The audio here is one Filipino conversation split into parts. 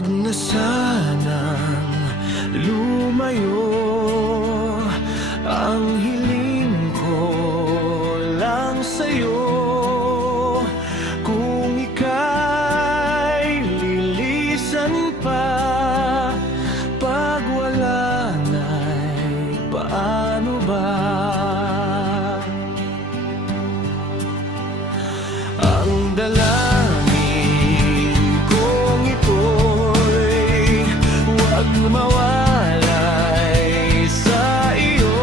Wag na sanang lumayo. Ang hiling ko lang sa'yo, kung ika'y lilisan pa, pag wala na'y paano ba? Ang dalangin kong ito'y huwag mawalay sa iyo.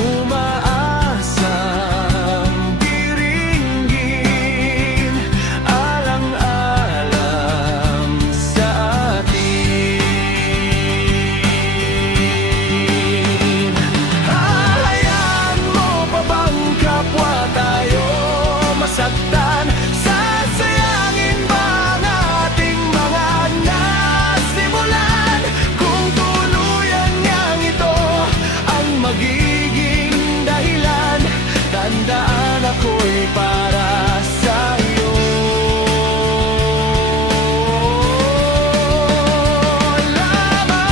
Umaasang diringgin alang-alang sa atin. Hahayaan mo pa bang kapwa tayo masaktan? Sasayangin ba ang ating mga nasimulan? Kung tuluyan niyang ito ang magiging dahilan, tandaan ako'y para sa'yo lamang.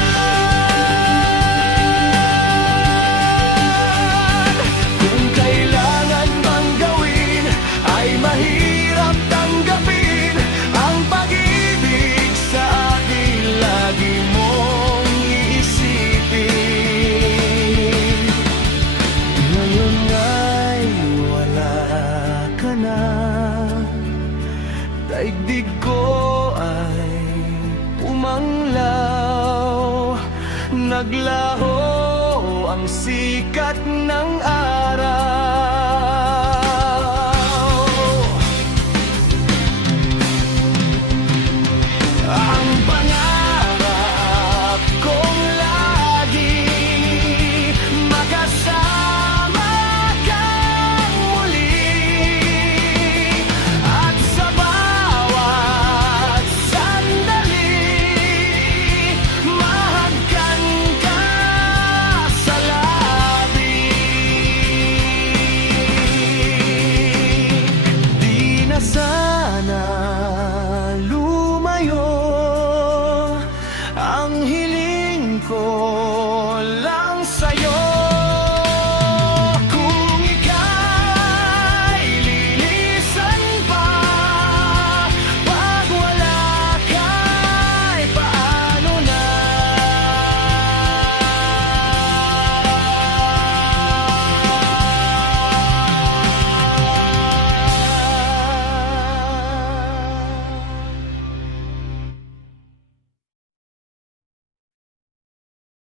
Kung kailangan bang gawin ay mahirap tanggapin, ang pag-ibig sa akin lagi mong iisipin. Ngayon ay wala ka na, daigdig ko ay umanglaw, naglaho ang sikat ng araw. Ang pangalan